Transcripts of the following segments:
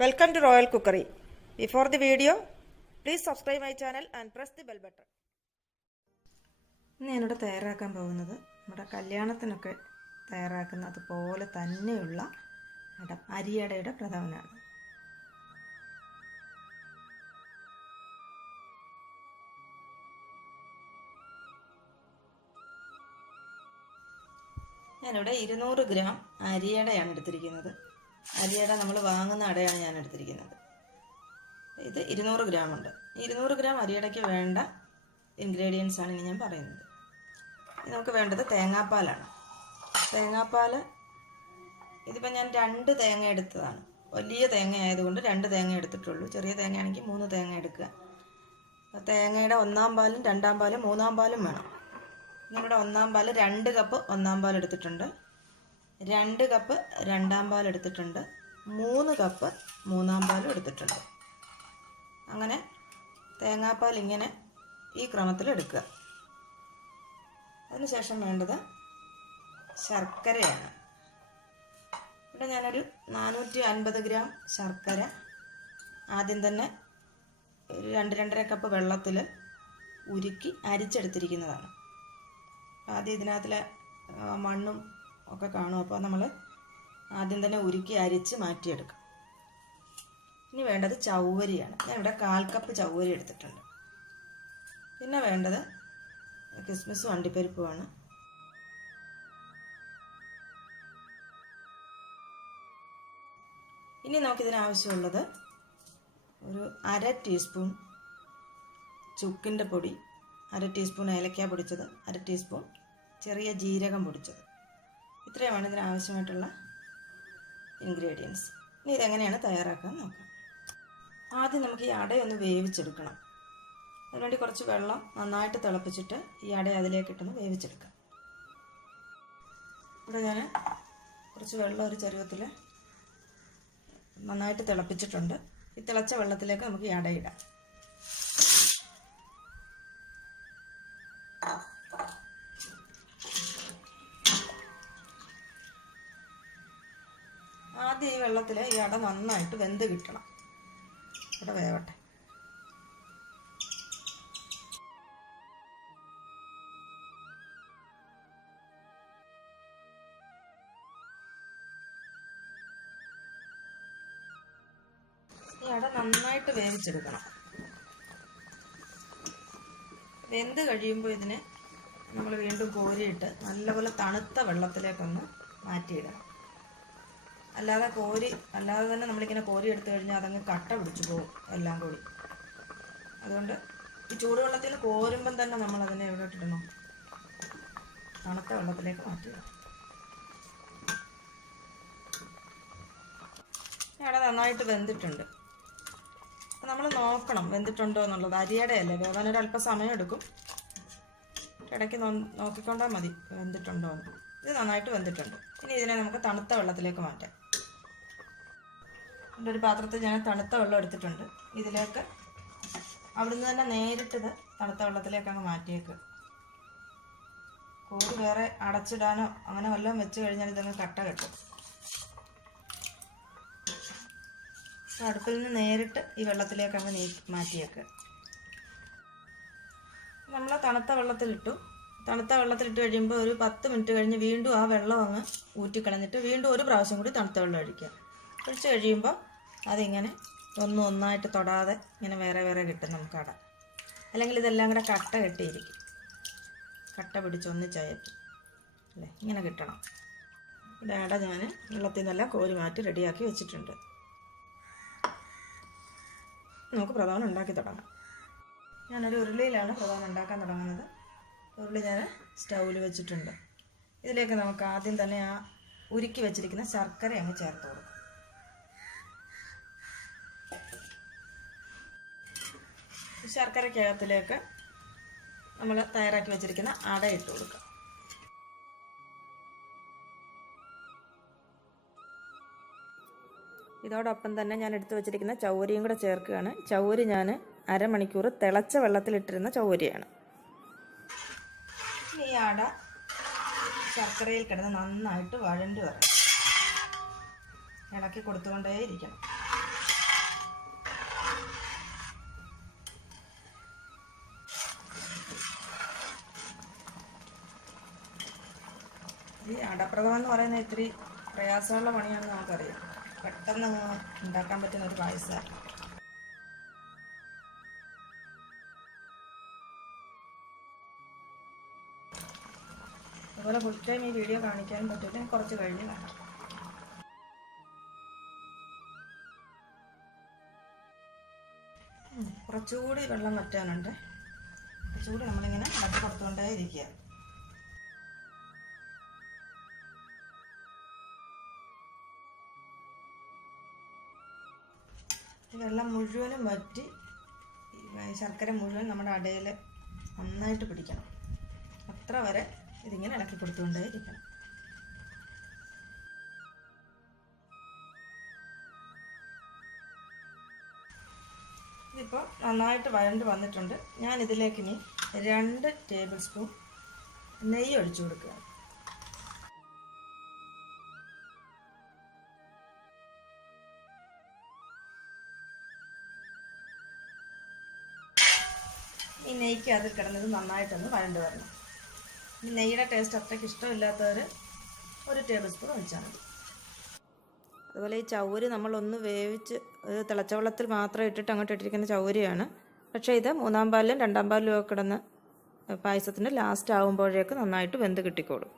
Welcome to Royal Cookery. Before the video, please subscribe my channel and press the bell button. ഞാനിവിടെ തയ്യാറാക്കാൻ പോകുന്നത് നമ്മുടെ കല്യാണത്തിനൊക്കെ തയ്യാറാക്കുന്നത് പോലെ തന്നെയുള്ള അരിയടയുടെ പ്രഥമനാണ്. ഞാനിവിടെ 200 ഗ്രാം അരിയടയാണ് എടുത്തിരിക്കുന്നത്. അരിയട നമ്മൾ വാങ്ങുന്ന അടയാണ് ഞാൻ എടുത്തിരിക്കുന്നത്. ഇത് 200 ഗ്രാം ഉണ്ട്. 200 ഗ്രാം അരിയടയ്ക്ക് വേണ്ട ഇൻഗ്രീഡിയൻസ് ആണ് ഇനി ഞാൻ പറയുന്നത്. നമുക്ക് വേണ്ടത് തേങ്ങാപ്പാലാണ്. തേങ്ങാപ്പാൽ ഇതിപ്പോൾ ഞാൻ 2 തേങ്ങ എടുത്തതാണ്. വലിയ തേങ്ങ ആയതുകൊണ്ട് 2 തേങ്ങ എടുത്തിട്ടുള്ളൂ. ചെറിയ തേങ്ങയാണെങ്കിൽ 3 തേങ്ങ എടുക്കുക. തേങ്ങയുടെ 1-ാം പാലും 2-ാം പാലും 3-ാം പാലും വേണം. നമ്മുടെ 1-ാം പാൽ 2 കപ്പ് 1-ാം പാൽ എടുത്തിട്ടുണ്ട്, 2 കപ്പ് 2-ാം പാൽ എടുത്തിട്ടുണ്ട്, 3 കപ്പ് 3-ാം പാലും എടുത്തിട്ടുണ്ട്. അങ്ങനെ തേങ്ങാപ്പാൽ ഇങ്ങനെ ഈ ക്രമത്തിൽ എടുക്കുക. അതിനുശേഷം വേണ്ടത് ശർക്കരയാണ്. ഇവിടെ ഞാനൊരു 450 ഗ്രാം ശർക്കര ആദ്യം തന്നെ 2-2.5 കപ്പ് വെള്ളത്തിൽ ഉരുക്കി അരിച്ചെടുത്തിരിക്കുന്നതാണ്. ആദ്യം ഇതിനകത്തിലെ മണ്ണും ഒക്കെ കാണും, അപ്പോൾ നമ്മൾ ആദ്യം തന്നെ ഉരുക്കി അരിച്ച് മാറ്റിയെടുക്കും. ഇനി വേണ്ടത് ചവ്വരിയാണ്. ഞാനിവിടെ 1/4 കപ്പ് ചവ്വരി എടുത്തിട്ടുണ്ട്. പിന്നെ വേണ്ടത് കിസ്മിസും അണ്ടിപ്പരിപ്പുമാണ്. ഇനി നമുക്കിതിനാവശ്യമുള്ളത് ഒരു 1/2 ടീസ്പൂൺ ചുക്കിൻ്റെ പൊടി, 1/2 ടീസ്പൂൺ ഏലക്ക പൊടിച്ചത്, 1/2 ടീസ്പൂൺ ചെറിയ ജീരകം പൊടിച്ചത്. ഇത്രയുമാണ് ഇതിനാവശ്യമായിട്ടുള്ള ഇൻഗ്രീഡിയൻസ്. ഇനി ഇതെങ്ങനെയാണ് തയ്യാറാക്കാൻ നോക്കാം. ആദ്യം നമുക്ക് ഈ അടയൊന്ന് വേവിച്ചെടുക്കണം. അതിനുവേണ്ടി കുറച്ച് വെള്ളം നന്നായിട്ട് തിളപ്പിച്ചിട്ട് ഈ അട അതിലേക്കിട്ടൊന്ന് വേവിച്ചെടുക്കാം. ഇവിടെ ഞാൻ കുറച്ച് വെള്ളം ഒരു ചരുവത്തിൽ നന്നായിട്ട് തിളപ്പിച്ചിട്ടുണ്ട്. ഈ തിളച്ച വെള്ളത്തിലേക്ക് നമുക്ക് ഈ അട ഇടാം. ആദ്യം ഈ വെള്ളത്തിൽ ഈ അട നന്നായിട്ട് വെന്ത് കിട്ടണം. ഇവിടെ വേവട്ടെ. ഈ അട നന്നായിട്ട് വേവിച്ചെടുക്കണം. വെന്ത് കഴിയുമ്പോൾ ഇതിനെ നമ്മൾ വീണ്ടും കോരിയിട്ട് നല്ലപോലെ തണുത്ത വെള്ളത്തിലേക്കൊന്ന് മാറ്റിയിടണം. അല്ലാതെ തന്നെ നമ്മളിങ്ങനെ കോരി എടുത്തു കഴിഞ്ഞാൽ അതങ്ങ് കട്ട പിടിച്ചു പോകും എല്ലാം കൂടി. അതുകൊണ്ട് ഈ ചൂടുവെള്ളത്തിൽ കോരുമ്പം തന്നെ നമ്മളതിനെ എവിടെ ഇട്ടിടണം? തണുത്ത വെള്ളത്തിലേക്ക് മാറ്റിയിടണം. അവിടെ നന്നായിട്ട് വെന്തിട്ടുണ്ട്. അപ്പം നമ്മൾ നോക്കണം വെന്തിട്ടുണ്ടോ എന്നുള്ളത്. അരിയടയല്ലേ, വേവാനൊരു അല്പം സമയം എടുക്കും. ഇടയ്ക്ക് നോക്കിക്കൊണ്ടാൽ മതി വെന്തിട്ടുണ്ടോ എന്ന്. ഇത് നന്നായിട്ട് വെന്തിട്ടുണ്ട്. ഇനി ഇതിനെ നമുക്ക് തണുത്ത വെള്ളത്തിലേക്ക് മാറ്റാം. എൻ്റെ ഒരു പാത്രത്തിൽ ഞാൻ തണുത്ത വെള്ളം എടുത്തിട്ടുണ്ട്. ഇതിലേക്ക് അവിടുന്ന് തന്നെ നേരിട്ടിത് തണുത്ത വെള്ളത്തിലേക്ക് അങ്ങ് മാറ്റിയേക്കുക. കോരി വേറെ അടച്ചിടാനോ അങ്ങനെ വല്ലതും വെച്ച് കഴിഞ്ഞാൽ ഇതങ്ങ് കട്ട കെട്ടും. അടുപ്പിൽ നിന്ന് നേരിട്ട് ഈ വെള്ളത്തിലേക്ക് അങ്ങ് മാറ്റിയേക്കുക. നമ്മൾ തണുത്ത വെള്ളത്തിലിട്ടു. തണുത്ത വെള്ളത്തിലിട്ട് കഴിയുമ്പോൾ ഒരു 10 മിനിറ്റ് കഴിഞ്ഞ് വീണ്ടും ആ വെള്ളം അങ്ങ് ഊറ്റിക്കളഞ്ഞിട്ട് വീണ്ടും ഒരു പ്രാവശ്യം കൂടി തണുത്ത വെള്ളം ഒഴിക്കുക. ഒഴിച്ച് കഴിയുമ്പോൾ അതിങ്ങനെ ഒന്നായിട്ട് തൊടാതെ ഇങ്ങനെ വേറെ വേറെ കിട്ടും നമുക്ക് അട. അല്ലെങ്കിൽ ഇതെല്ലാം കൂടെ കട്ട കെട്ടിയിരിക്കും, കട്ട പിടിച്ച് ഒന്നിച്ചായിരിക്കും അല്ലേ, ഇങ്ങനെ കിട്ടണം. ഇവിടെ അട ഞാൻ വെള്ളത്തിൽ നിന്നെല്ലാം കോരി മാറ്റി റെഡിയാക്കി വെച്ചിട്ടുണ്ട്. നമുക്ക് പ്രഥമൻ ഉണ്ടാക്കി തുടങ്ങാം. ഞാനൊരു ഉരുളിയിലാണ് പ്രഥമൻ ഉണ്ടാക്കാൻ തുടങ്ങുന്നത്. ഉരുളി ഞാൻ സ്റ്റൗവിൽ വെച്ചിട്ടുണ്ട്. ഇതിലേക്ക് നമുക്ക് ആദ്യം തന്നെ ആ ഉരുക്കി വെച്ചിരിക്കുന്ന ശർക്കര അങ്ങ് ചേർത്ത് കൊടുക്കും. ശർക്കരക്കകത്തിലേക്ക് നമ്മൾ തയ്യാറാക്കി വെച്ചിരിക്കുന്ന അട ഇട്ട് കൊടുക്കുക. ഇതോടൊപ്പം തന്നെ ഞാൻ എടുത്തു വെച്ചിരിക്കുന്ന ചവ്വരിയും കൂടെ ചേർക്കുകയാണ്. ചവ്വരി ഞാൻ അരമണിക്കൂർ തിളച്ച വെള്ളത്തിലിട്ടിരുന്ന ചവ്വരിയാണ്. ഈ അട ശർക്കരയിൽ കിടന്ന് നന്നായിട്ട് വഴണ്ട് വരണം. ഇളക്കി കൊടുത്തുകൊണ്ടേയിരിക്കണം. ഈ അടപ്രഥമൻ എന്ന് പറയുന്നത് ഇത്തിരി പ്രയാസമുള്ള പണിയാണെന്ന് നമുക്കറിയാം. പെട്ടെന്ന് ഉണ്ടാക്കാൻ പറ്റുന്ന ഒരു പായസമാണ്. അതുപോലെ ഫുൾ ടൈം ഈ വീഡിയോ കാണിക്കാനും പറ്റില്ല, കുറച്ച് കഴിഞ്ഞ് കാണാം. കുറച്ചുകൂടി വെള്ളം വറ്റാനുണ്ട്. കുറച്ചുകൂടി നമ്മളിങ്ങനെ അടപ്പ് കൊടുത്തുകൊണ്ടേ ഇരിക്കുക. വെള്ളം മുഴുവനും വറ്റി ശർക്കര മുഴുവൻ നമ്മുടെ അടയിൽ നന്നായിട്ട് പിടിക്കണം. അത്ര വരെ ഇതിങ്ങനെ ഇളക്കി കൊടുത്തുകൊണ്ടേ ഇരിക്കണം. ഇതിപ്പോൾ നന്നായിട്ട് വഴണ്ട് വന്നിട്ടുണ്ട്. ഞാൻ ഇതിലേക്ക് ഇനി 2 ടേബിൾ സ്പൂൺ നെയ്യ് ഒഴിച്ചു കൊടുക്കുക. ഈ നെയ്ക്ക് അതിൽ കിടന്നത് നന്നായിട്ടൊന്ന് വഴണ്ട് വരണം. ഈ നെയ്യുടെ ടേസ്റ്റ് അത്രയ്ക്ക് ഇഷ്ടമില്ലാത്തവർ 1 ടേബിൾ സ്പൂൺ ഒഴിച്ചാൽ മതി. അതുപോലെ ഈ ചൗവരി നമ്മളൊന്ന് വേവിച്ച് തിളച്ച വെള്ളത്തിൽ മാത്രം ഇട്ടിട്ട് അങ്ങോട്ട് ഇട്ടിരിക്കുന്ന ചൗവരിയാണ്. പക്ഷേ ഇത് 3-ാം പാലിലും 2-ാം പാലിലും ഒക്കെ കിടന്ന് പായസത്തിൻ്റെ ലാസ്റ്റ് ആകുമ്പോഴേക്ക് നന്നായിട്ട് വെന്ത് കിട്ടിക്കോളും.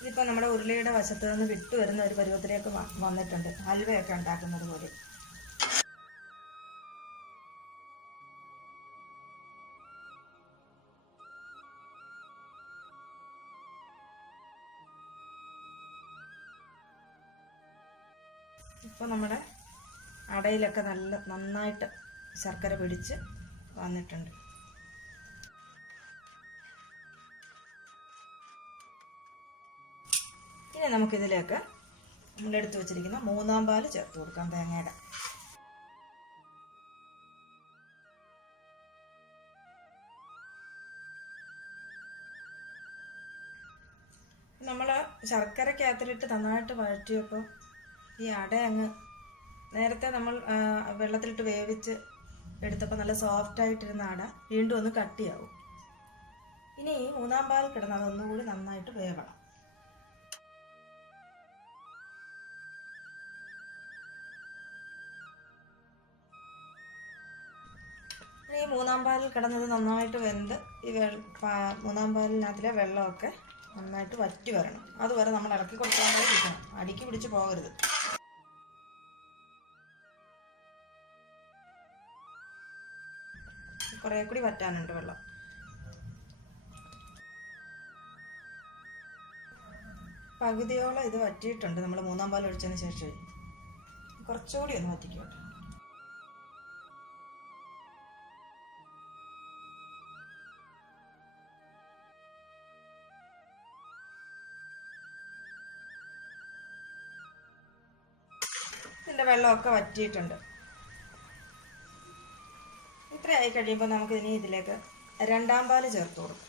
ഇതിപ്പോൾ നമ്മുടെ ഉരുളിയുടെ വശത്ത് നിന്ന് വിട്ടു വരുന്ന ഒരു പരുവത്തിലേക്ക് വന്നിട്ടുണ്ട്. ഹൽവയൊക്കെ ഉണ്ടാക്കുന്നത് പോലെ. ഇപ്പോൾ നമ്മുടെ അടയിലൊക്കെ നന്നായിട്ട് ശർക്കര പിടിച്ച് വന്നിട്ടുണ്ട്. ഇനി നമുക്കിതിലേക്ക് നമ്മളെടുത്ത് വെച്ചിരിക്കുന്ന 3-ാം പാല് ചേർത്ത് കൊടുക്കാം. തേങ്ങയുടെ നമ്മൾ ശർക്കരക്കകത്തിലിട്ട് നന്നായിട്ട് വഴറ്റിയപ്പോൾ ഈ അട അങ്ങ് നേരത്തെ നമ്മൾ വെള്ളത്തിലിട്ട് വേവിച്ച് എടുത്തപ്പോൾ നല്ല സോഫ്റ്റായിട്ടിരുന്ന അട വീണ്ടും ഒന്ന് കട്ടിയാവും. ഇനി 3-ാം പാൽ കിടന്ന് അതൊന്നുകൂടി നന്നായിട്ട് വേവണം. ഈ 3-ാം പാലിൽ കിടന്നത് നന്നായിട്ട് വെന്ത് ഈ 3-ാം പാലിനകത്തിലെ വെള്ളമൊക്കെ നന്നായിട്ട് വറ്റി വരണം. അതുവരെ നമ്മൾ ഇളക്കി കൊടുക്കാണ്ടിരിക്കണം. അടിക്ക് പിടിച്ച് പോകരുത്. കുറേ കൂടി വറ്റാനുണ്ട് വെള്ളം. പകുതിയോളം ഇത് വറ്റിയിട്ടുണ്ട്. നമ്മൾ 3-ാം പാൽ ഒഴിച്ചതിന് ശേഷം കുറച്ചുകൂടി ഒന്ന് വറ്റിക്കോട്ടെ. ഇതിൻ്റെ വെള്ളമൊക്കെ വറ്റിയിട്ടുണ്ട്. ഇത്രയായി കഴിയുമ്പോൾ നമുക്കിനി ഇതിലേക്ക് 2-ാം പാല് ചേർത്ത് കൊടുക്കും.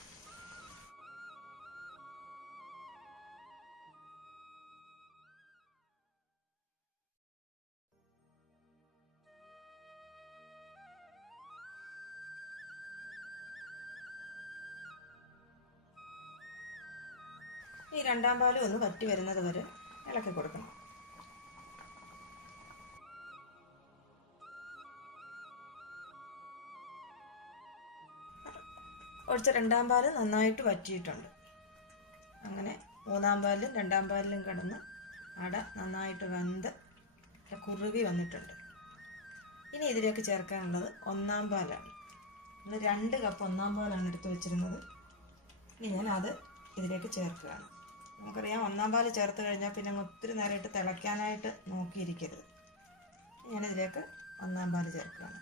ഈ 2-ാം പാലും ഒന്ന് വറ്റി വരുന്നത് വരെ ഇളക്കി കൊടുക്കണം. ഒഴിച്ച 2-ാം പാല് നന്നായിട്ട് വറ്റിയിട്ടുണ്ട്. അങ്ങനെ 3-ാം പാലിലും 2-ാം പാലിലും കിടന്ന് അട നന്നായിട്ട് വെന്ത് കുറുകി വന്നിട്ടുണ്ട്. ഇനി ഇതിലേക്ക് ചേർക്കാനുള്ളത് 1-ാം പാലാണ്. നമ്മൾ 2 കപ്പ് 1-ാം പാലാണ് എടുത്ത് വെച്ചിരുന്നത്. ഇനി ഞാൻ അത് ഇതിലേക്ക് ചേർക്കുകയാണ്. നമുക്കറിയാം 1-ാം പാല് ചേർത്ത് കഴിഞ്ഞാൽ പിന്നെ ഒത്തിരി നേരമായിട്ട് തിളയ്ക്കാനായിട്ട് നോക്കിയിരിക്കരുത്. ഞാനിതിലേക്ക് 1-ാം പാല് ചേർക്കുകയാണ്.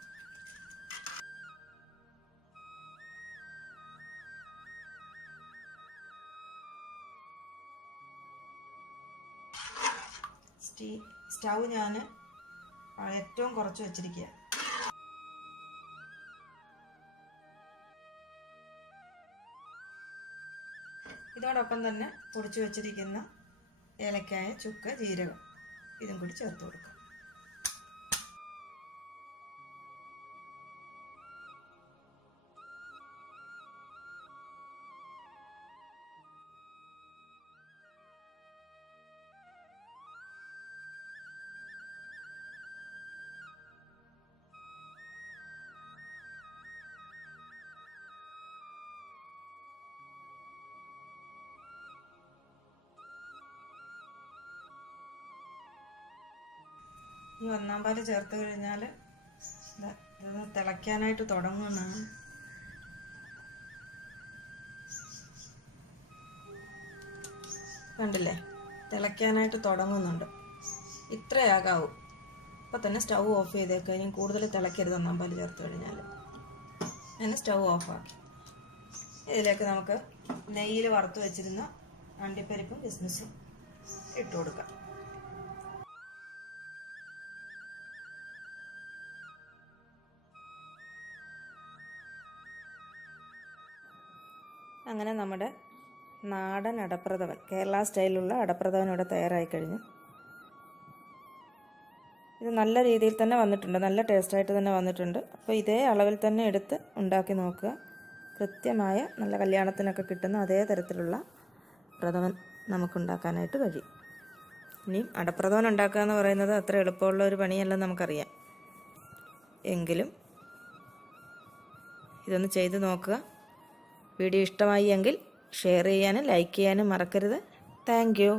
സ്റ്റൗ ഞാൻ ഏറ്റവും കുറച്ച് വെച്ചിരിക്കുക. ഇതോടൊപ്പം തന്നെ പൊടിച്ചു വെച്ചിരിക്കുന്ന ഏലക്കായ, ചുക്ക്, ജീരകം ഇതും കൂടി ചേർത്ത് കൊടുക്കുക. ഈ ഒന്നാം പാല് ചേർത്ത് കഴിഞ്ഞാൽ ഇതൊന്ന് തിളയ്ക്കാനായിട്ട് തുടങ്ങുന്നതാണ്. കണ്ടില്ലേ, തിളയ്ക്കാനായിട്ട് തുടങ്ങുന്നുണ്ട്. ഇത്രയാകാവൂ. അപ്പോൾ തന്നെ സ്റ്റൗ ഓഫ് ചെയ്തേക്കുക. ഇനി കൂടുതൽ തിളയ്ക്കരുത് ഒന്നാം പാല് ചേർത്ത് കഴിഞ്ഞാൽ. അങ്ങനെ സ്റ്റൗ ഓഫാക്കി ഇതിലേക്ക് നമുക്ക് നെയ്യിൽ വറുത്ത് വെച്ചിരുന്ന അണ്ടിപ്പരിപ്പും കിസ്മിസും ഇട്ട് കൊടുക്കാം. അങ്ങനെ നമ്മുടെ നാടൻ അടപ്രഥമൻ, കേരള സ്റ്റൈലിലുള്ള അടപ്രഥമൻ ഇവിടെ തയ്യാറായി കഴിഞ്ഞു. ഇത് നല്ല രീതിയിൽ തന്നെ വന്നിട്ടുണ്ട്, നല്ല ടേസ്റ്റായിട്ട് തന്നെ വന്നിട്ടുണ്ട്. അപ്പോൾ ഇതേ അളവിൽ തന്നെ എടുത്ത് ഉണ്ടാക്കി നോക്കുക. കൃത്യമായ നല്ല കല്യാണത്തിനൊക്കെ കിട്ടുന്ന അതേ തരത്തിലുള്ള പ്രഥമൻ നമുക്കുണ്ടാക്കാനായിട്ട് കഴിയും. ഇനിയും അടപ്രഥമൻ ഉണ്ടാക്കുക എന്ന് പറയുന്നത് അത്ര എളുപ്പമുള്ള ഒരു പണിയല്ലെന്ന് നമുക്കറിയാം. എങ്കിലും ഇതൊന്ന് ചെയ്ത് നോക്കുക. വീഡിയോ ഇഷ്ടമായി എങ്കിൽ ഷെയർ ചെയ്യാനും ലൈക്ക് ചെയ്യാനും മറക്കരുത്. Thank you.